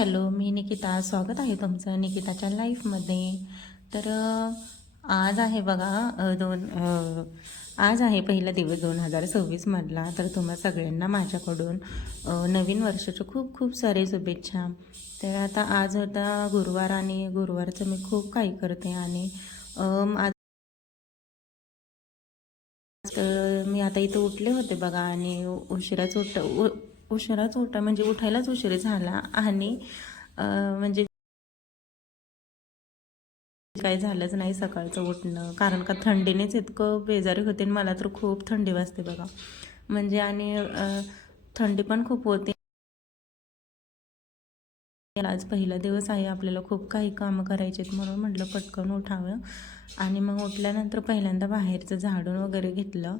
Hello, मी निकिता. स्वागत आहे तुमचं निकिताच्या लाईफमध्ये. तर आज आहे बघा आज आहे पहिला दिवस 2026 मधला. तर तुम्हा सगळ्यांना माझ्याकडून नवीन वर्षाच्या खूप खूप सारे शुभेच्छा. तर आता आज होता गुरुवार आणि गुरुवारचं मी खूप काही करते आणि आज तर मी आता इथं उठले होते बघा आणि उशिराच म्हणजे उठायलाच उशीर झाला आणि म्हणजे काय झालंच नाही सकाळचं उठणं, कारण का थंडीनेच इतकं बेजारी होते आणि मला तर खूप थंडी वाजते बघा. म्हणजे आणि थंडी पण खूप होते. आज पहिला दिवस आहे, आपल्याला खूप काही कामं करायचे आहेत म्हणून म्हटलं पटकन उठावं. आणि मग उठल्यानंतर पहिल्यांदा बाहेरचं झाडून वगैरे घेतलं.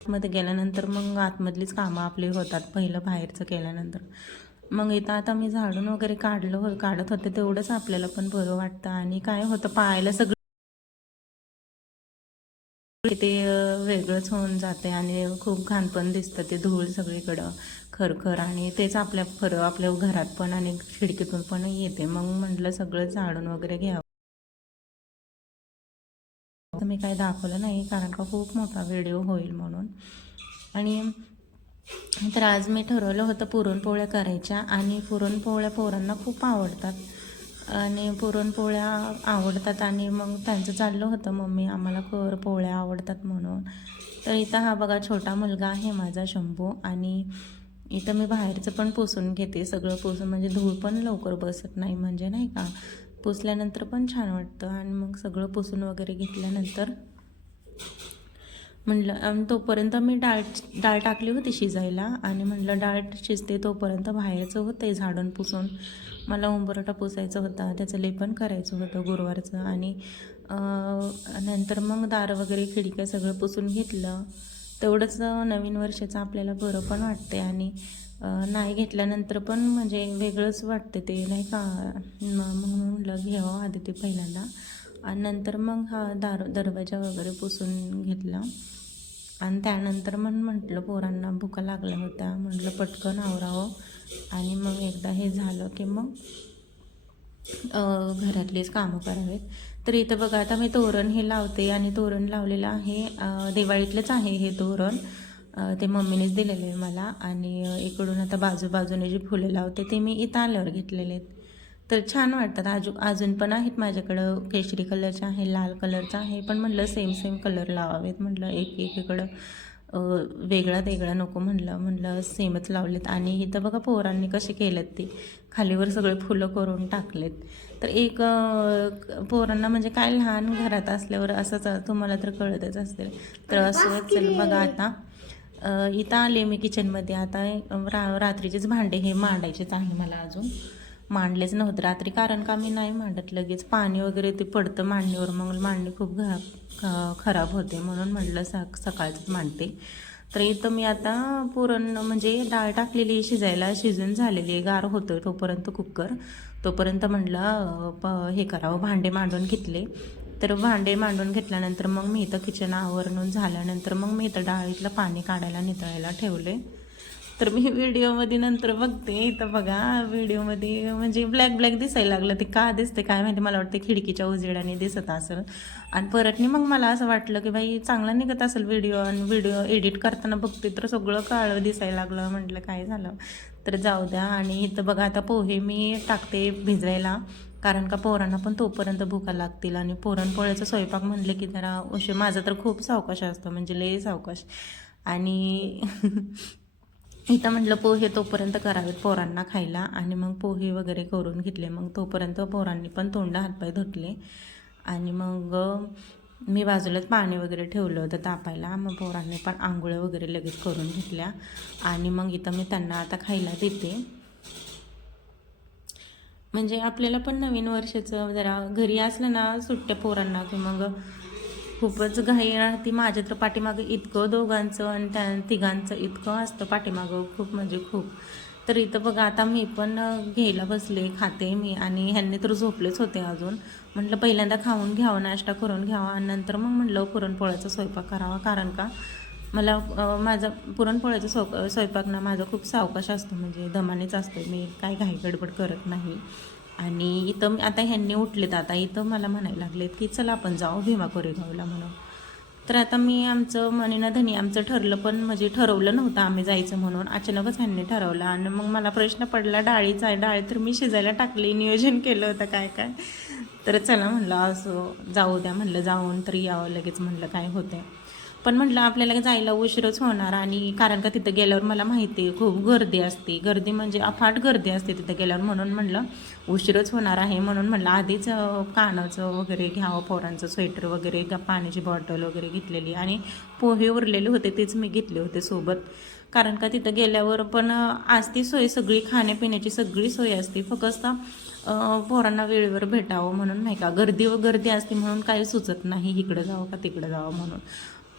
मध्ये गेल्यानंतर मग आतमधलीच कामं आपली होतात पहिलं बाहेरचं केल्यानंतर. मग इथं आता मी झाडून वगैरे काढत होते, तेवढंच आपल्याला पण बरं वाटतं. आणि काय होतं, पायाला सगळं ते वेगळंच होऊन जाते आणि खूप घाण पण दिसतं, ते धूळ सगळीकडं खरखर. आणि तेच आपल्या घरात पण आणि खिडकीतून पण येते. मग म्हटलं सगळं झाडून वगैरे घ्यावं. तर मी काही दाखवलं नाही, कारण का खूप मोठा व्हिडिओ होईल म्हणून. आणि तर आज मी ठरवलं होतं पुरणपोळ्या करायच्या, आणि पुरणपोळ्या पोरांना खूप आवडतात आणि पुरणपोळ्या आवडतात. आणि मग त्यांचं चाललं होतं, मम्मी आम्हाला कर पोळ्या आवडतात म्हणून. तर इथं हा बघा छोटा मुलगा आहे माझा शंभू. आणि इथं मी बाहेरचं पण पुसून घेते, सगळं पुसून, म्हणजे धूळ पण लवकर बसत नाही, म्हणजे नाही का, पुसल्यानंतर पण छान वाटतं. आणि मग सगळं पुसून वगैरे घेतल्यानंतर म्हटलं तोपर्यंत मी डाळ टाकली होती शिजायला. आणि म्हटलं डाळ शिजते तोपर्यंत बाहेरचं होते झाडून पुसून. मला उंबरठा पुसायचा होता, त्याचं लेपन करायचं होतं गुरुवारचं. आणि नंतर मग दारं वगैरे खिडक्या सगळं पुसून घेतलं. तेवढंच नवीन वर्षाचं आपल्याला बरं पण वाटते. आणि नाही घेतल्यानंतर पण म्हणजे वेगळंच वाटते ते, नाही का. मग म्हटलं घ्यावं आधी ते पहिल्यांदा, आणि नंतर मग हा दरवाजा वगैरे पुसून घेतला. आणि त्यानंतर म्हटलं पोरांना भुका लागल्या होत्या, म्हटलं पटकन आवरावं. आणि मग एकदा हे झालं की मग घरातलीच कामं करावेत. तर इथं बघा आता मी तोरण हे लावते, आणि तोरण लावलेलं आहे, दिवाळीतलंच आहे हे तोरण. ते मम्मीनेच दिलेलं आहे मला. आणि इकडून आता बाजूबाजूने जी फुलं लावते ते मी इथं आल्यावर घेतलेले आहेत. तर छान वाटतात. अजून पण आहेत माझ्याकडं, केशरी कलरचं आहे, लाल कलरचं आहे, पण म्हटलं सेम सेम कलर लावावेत, म्हटलं एकीकडं वेगळा वेगळा नको, म्हटलं सेमच लावलेत. आणि इथं बघा पोरांनी कसे केलेत, ते खालीवर सगळे फुलं करून टाकलेत. तर पोरांना म्हणजे काय, लहान घरात असल्यावर असंच, तुम्हाला तर कळतच असेल. तर असं चल बघा आता इथं आले मी किचनमध्ये. आता रात्रीचेच भांडे हे मांडायचेच आहे मला, अजून मांडलेच नव्हते रात्री, कारण का मी नाही मांडत लगेच, पाणी वगैरे ते पडतं मांडणीवर, मग मांडणी खूप खराब होते, म्हणून म्हटलं सकाळचंच मांडते. तर इथं मी आता पुरण म्हणजे डाळ टाकलेली शिजायला, शिजून झालेली आहे, गार होतं तोपर्यंत कुकर. तोपर्यंत म्हटलं हे करावं, भांडे मांडून घेतले. तर भांडे मांडून घेतल्यानंतर मग मी इथं किचन आवरून झाल्यानंतर मग मी इथं डाळीतलं पाणी काढायला नितळायला ठेवले. तर मी व्हिडिओमध्ये नंतर बघते, इथं बघा व्हिडिओमध्ये म्हणजे ब्लॅक ब्लॅक दिसायला लागलं, ते का दिसते काय माहिती, मला वाटते खिडकीच्या उजेडाने दिसत असेल. आणि परतनी मग मला असं वाटलं की बाई चांगला निघत असेल व्हिडिओ, आणि व्हिडिओ एडिट करताना बघते तर सगळं काळं दिसायला लागलं, म्हटलं काय झालं. तर जाऊ द्या. आणि इथं बघा आता पोहे मी टाकते भिजवायला, कारण का पोरांना पण तोपर्यंत भुका लागतील. आणि पुरणपोळ्याचा स्वयंपाक म्हणले की जरा उशीर, माझा तर खूप सावकाश असतं, म्हणजे लय सावकाश. आणि इथं म्हटलं पोहे तोपर्यंत करावेत पोरांना खायला. आणि मग पोहे वगैरे करून घेतले. मग तोपर्यंत पोरांनी पण तोंड हातपाय धुतले. आणि मग मी बाजूलाच पाणी वगैरे ठेवलं होतं तापायला. मग पोरांनी पण आंघोळ्या वगैरे लगेच करून घेतल्या. आणि मग इथं मी त्यांना आता खायला देते. म्हणजे आपल्याला पण नवीन वर्षाचं जरा घरी असलं ना, सुट्ट्या पोरांना की मग खूपच घाई राहते. माझ्या तर पाठीमागं इतकं दोघांचं आणि त्या तिघांचं इतकं असतं पाठीमागं, खूप म्हणजे खूप. तर इथं बघा आता मी पण घ्यायला बसले, खाते मी. आणि ह्यांनी तर झोपलेच होते अजून. म्हटलं पहिल्यांदा खाऊन घ्यावं, नाश्ता करून घ्यावा, आणि नंतर मग म्हटलं पुरणपोळ्याचा स्वयंपाक करावा, कारण का मला माझा पुरणपोळ्याचा स्वयंपाक ना माझा खूप सावकाश असतो, म्हणजे दमानेच असतो, मी काय घाई गडबड करत नाही. आणि इथं आता ह्यांनी उठलेत, आता इथं मला म्हणायला लागलेत की चला आपण जाऊ भीमा कोरेगावला म्हणून. तर आता मी आमचं मनीना धनी आमचं ठरलं, पण म्हणजे ठरवलं नव्हतं आम्ही जायचं म्हणून, अचानकच ह्यांनी ठरवलं. आणि मग मला प्रश्न पडला डाळीचा आहे, डाळ तर मी शिजायला टाकली, नियोजन केलं होतं काय काय. तर चला म्हणलं असं जाऊ द्या, म्हणलं जाऊन तरी यावं लगेच, म्हणलं काय होतंय. पण म्हटलं आपल्याला जायला उशीरच होणार, आणि कारण का तिथं गेल्यावर मला माहिती आहे खूप गर्दी असते, गर्दी म्हणजे अफाट गर्दी असते तिथं गेल्यावर, म्हणून म्हटलं उशीरच होणार आहे. म्हणून म्हटलं आधीच कानाचं वगैरे घ्यावं, पोरांचं स्वेटर वगैरे, पाण्याची बॉटल वगैरे घेतलेली, आणि पोहे उरलेले होते तेच मी घेतले होते सोबत. कारण का तिथं गेल्यावर पण असती सोय सगळी, खाण्यापिण्याची सगळी सोय असते, फक्त पोरांना वेळेवर भेटावं म्हणून, नाही का, गर्दी असते म्हणून काही सुचत नाही इकडं जावं का तिकडं जावं म्हणून.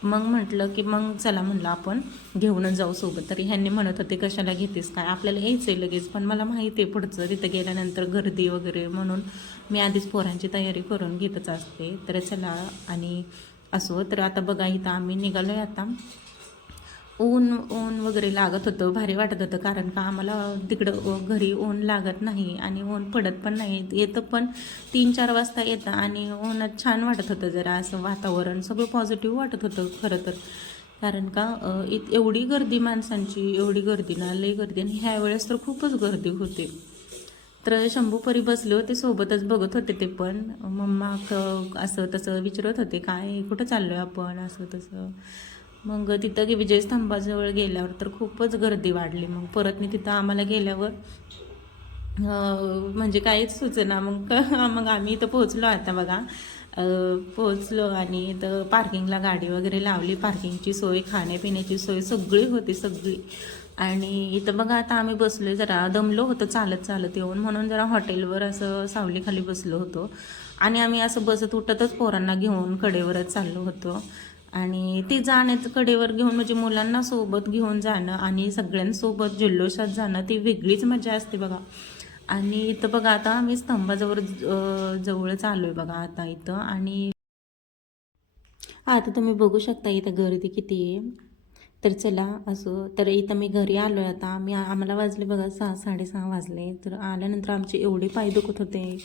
मग म्हटलं की मग चला म्हटलं आपण घेऊनच जाऊ सोबत. तरी ह्यांनी म्हणत होते कशाला घेतेस काय, आपल्याला यायचं आहे लगेच, पण मला माहिती आहे पुढचं तिथं गेल्यानंतर गर्दी वगैरे, म्हणून मी आधीच पोरांची तयारी करून घेतच असते. तर चला, आणि असो तर आता बघा इथं आम्ही निघालो आहे. आता ऊन ऊन वगैरे लागत होतं, भारी वाटत होतं, कारण का आम्हाला तिकडं घरी ऊन लागत नाही आणि ऊन पडत पण नाही, येतं पण 3-4 वाजता येतं, आणि ऊनात छान वाटत होतं, जरा असं वातावरण सगळं पॉझिटिव्ह वाटत होतं खरं तर. कारण का एवढी गर्दी माणसांची, एवढी गर्दी ना, लई गर्दी, आणि ह्या वेळेस तर खूपच गर्दी होती. तर शंभूपरी बसले होते सोबतच, बघत होते ते पण, मम्मा असं तसं विचारत होते काय कुठं चाललो आहे आपण, असं तसं. मग तिथं विजयस्तंभाजवळ गेल्यावर तर खूपच गर्दी वाढली. मग परत मी तिथं आम्हाला गेल्यावर म्हणजे काहीच सुचेना. मग मग आम्ही इथं पोहोचलो आता बघा, पोहोचलो, आणि इथं पार्किंगला गाडी वगैरे लावली, पार्किंगची सोय, खाण्यापिण्याची सोय सगळी होती सगळी. आणि इथं बघा आता आम्ही बसलो, जरा दमलो होतो चालत चालत येऊन, म्हणून जरा हॉटेलवर असं सावलीखाली बसलो होतो. आणि आम्ही असं बसत उठतच पोरांना घेऊन कडेवरच चाललो होतो. आणि ती जाण्याचं कडेवर घेऊन म्हणजे मुलांना सोबत घेऊन जाणं आणि सगळ्यांसोबत जल्लोषात जाणं, ती वेगळीच मजा असते बघा. आणि इथं बघा आता आम्ही स्तंभाजवळ जवळच आलो आहे बघा आता इथं. आणि आता तुम्ही बघू शकता इथं गर्दी किती आहे. तर चला असं, तर इथं मी घरी आलो आहे आता. आम्हाला वाजले बघा 6-6:30 वाजले. तर आल्यानंतर आमचे एवढे पाय दुखत होते,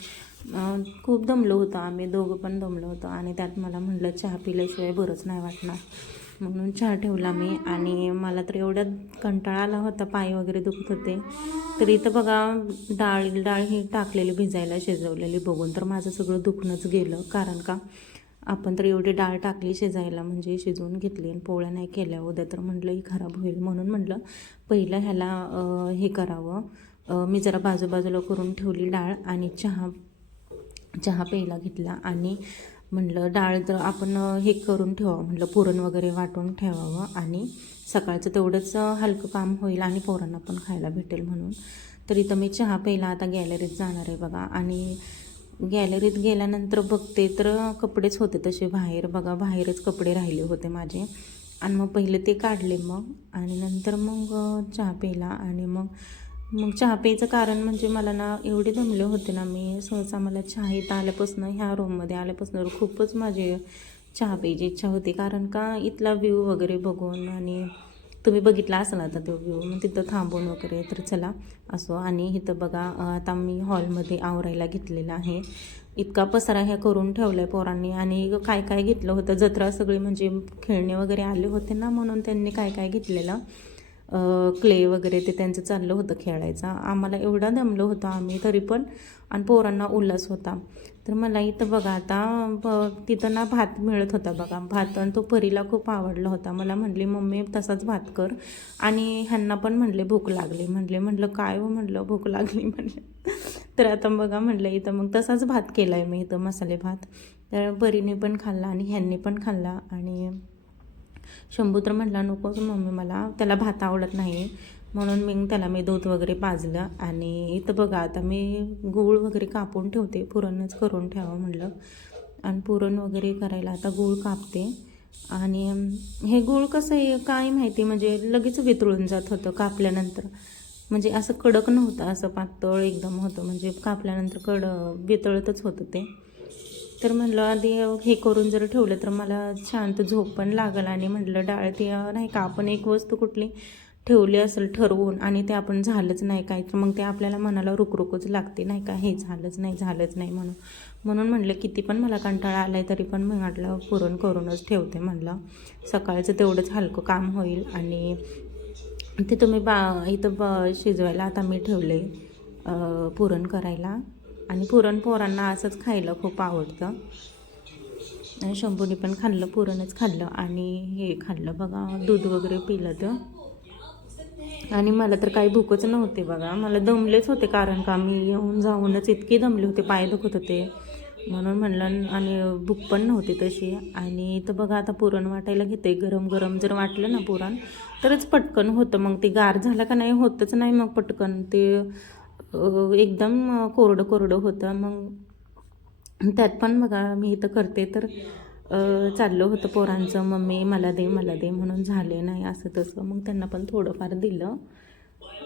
खूप दमलो होतो आम्ही, दोघं पण दमलो होतो. आणि त्यात मला म्हटलं चहा पिल्याशिवाय बरंच नाही वाटणार, म्हणून चहा ठेवला मी. आणि मला तर एवढ्यात कंटाळा आला होता, पाय वगैरे दुखत होते. तर इथं बघा डाळ ही टाकलेली भिजायला, शिजवलेली बघून तर माझं सगळं दुखणंच गेलं. कारण का आपण तर एवढी डाळ टाकली शिजायला, म्हणजे शिजवून घेतली, आणि पोळ्या नाही केल्या, उद्या तर म्हटलं ही खराब होईल, म्हणून म्हटलं पहिलं ह्याला हे करावं. मी जरा बाजूला करून ठेवली डाळ, आणि चहा प्यायला घेतला. आणि म्हटलं डाळ तर आपण हे करून ठेवावं, म्हटलं पुरण वगैरे वाटून ठेवावं, आणि सकाळचं तेवढंच हलकं काम होईल, आणि पोरांना पण खायला भेटेल म्हणून. तर इथं मी चहा प्यायला आता गॅलरीत जाणार आहे बघा. आणि गॅलरीत गेल्यानंतर बघते तर कपडेच होते तसे बाहेर बघा, बाहेरच कपडे राहिले होते माझे. आणि मग पहिले ते काढले, मग आणि नंतर मग चहा प्यायला. आणि मग चहा प्यायचं कारण म्हणजे मला ना एवढे दमले होते ना मी, सहसा मला चहा इथं आल्यापासून, ह्या रूममध्ये आल्यापासून खूपच माझे चहा प्यायची इच्छा होती. कारण का इथला व्ह्यू वगैरे बघून, आणि तुम्ही बघितला असाल आता तो व्ह्यू, मग तिथं थांबून वगैरे. तर चला असो. आणि इथं बघा आता मी हॉलमध्ये आवरायला घेतलेला आहे. इतका पसारा ह्या करून ठेवला आहे पोरांनी. आणि काय काय घेतलं होतं, जत्रा सगळी म्हणजे खेळणे वगैरे आले होते ना, म्हणून त्यांनी काय काय घेतलेलं, क्ले वगैरे ते त्यांचं चाललं होतं खेळायचं. आम्हाला एवढा दमलो होता आम्ही तरी पण, आणि पोरांना उल्हास होता. तर मला इथं बघा आता तिथं ना भात मिळत होता बघा, भात, आणि तो परीला खूप आवडला होता. मला म्हटली मम्मी तसाच भात कर, आणि ह्यांना पण म्हटले भूक लागली, म्हटलं काय हो, म्हटलं भूक लागली म्हटलं. तर आता बघा म्हटलं इथं मग तसाच भात केला आहे मी इथं, मसाले भात. तर परीने पण खाल्ला, आणि ह्यांनी पण खाल्ला. आणि शंभू तर म्हटला नकोच मम्मी, मला त्याला भात आवडत नाही, म्हणून मी दूध वगैरे पाजलं. आणि इथं बघा आता मी गूळ वगैरे कापून ठेवते, पुरणच करून ठेवावं म्हटलं. आणि पुरण वगैरे करायला आता गूळ कापते. आणि हे गूळ कसं आहे काय माहिती, म्हणजे लगेच वितळून जात होतं कापल्यानंतर, म्हणजे असं कडक नव्हतं, असं पातळ एकदम होतं, म्हणजे कापल्यानंतर वितळतच होतं ते. तर म्हणलं आधी हे करून जर ठेवलं तर मला शांत झोप पण लागल. आणि म्हटलं डाळ ती नाही का, आपण एक वस्तू कुठली ठेवली असेल ठरवून आणि ते आपण झालंच नाही काय, तर मग ते आपल्याला मनाला रुकरुकच लागते नाही का, हे झालंच नाही म्हणून. म्हणून म्हटलं किती पण मला कंटाळा आला आहे तरी पण मी म्हटलं पुरण करूनच ठेवते. म्हटलं सकाळचं तेवढंच हलकं काम होईल. आणि ते तुम्ही इथं शिजवायला आता मी ठेवले पुरण करायला. आणि पुरण पोरांना असंच खायला खूप आवडतं. आणि शंभूने पण खाल्लं, पुरणच खाल्लं आणि हे खाल्लं बघा, दूध वगैरे पिलं तर. आणि मला तर काही भूकच नव्हते बघा, मला दमलेच होते, कारण का मी येऊन जाऊनच इतके दमले होते, पाय दुखत होते म्हणून म्हणलं. आणि भूक पण नव्हती तशी. आणि इथं बघा आता पुरण वाटायला घेते. गरम गरम जर वाटलं ना पुरण तरच पटकन होतं, मग ते गार झालं का नाही होतच नाही मग पटकन, ते एकदम कोरडं कोरडं होतं. मग त्यात पण बघा मी इथं करते तर चाललं होतं पोरांचं, मम्मी मला दे म्हणून, झाले नाही असं तसं. मग त्यांना पण थोडंफार दिलं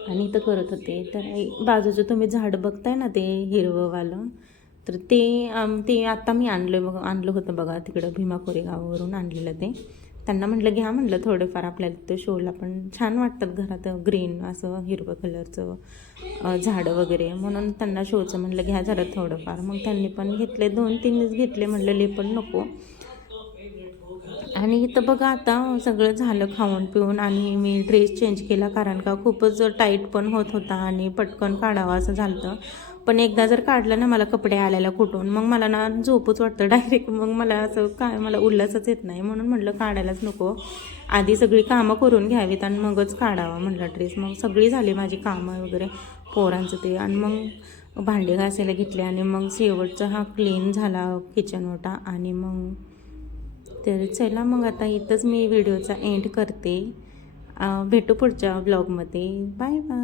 आणि इथं करत होते. तर बाजूचं तुम्ही झाड बघताय ना ते हिरवंवालं, तर ते आत्ता मी आणलं होतं बघा, तिकडं भीमा कोरेगाववरून आणलेलं ते. त्यांना म्हटलं घ्या, म्हटलं थोडंफार आपल्याला तिथं शोला पण छान वाटतात घरात ग्रीन असं हिरवं कलरचं झाडं वगैरे, म्हणून त्यांना शोचं म्हटलं घ्या जरा थोडंफार. मग त्यांनी पण घेतले, 2-3च घेतले, म्हटलं ले पण नको. आणि इथं बघा आता सगळं झालं खाऊन पिऊन आणि मी ड्रेस चेंज केला, कारण का खूपच टाईट पण होत होता आणि पटकन काढावा असं झालं. पण एकदा जर काढलं ना मला कपडे आल्याला कुठून, मग मला ना झोपच वाटतं डायरेक्ट. मग मला असं काय, मला उल्हासच येत नाही, म्हणून म्हटलं काढायलाच नको, आधी सगळी कामं करून घ्यावीत आणि मगच काढावा म्हटलं ड्रेस. मग सगळी झाली माझी कामं वगैरे पोरांचं ते, आणि मग भांडे घासायला घेतले. आणि मग शेवटचा हा क्लीन झाला किचन ओटा. आणि मग तर चला मग आता इथंच मी व्हिडिओचा एंड करते. भेटू पुढच्या ब्लॉगमध्ये. Bye bye.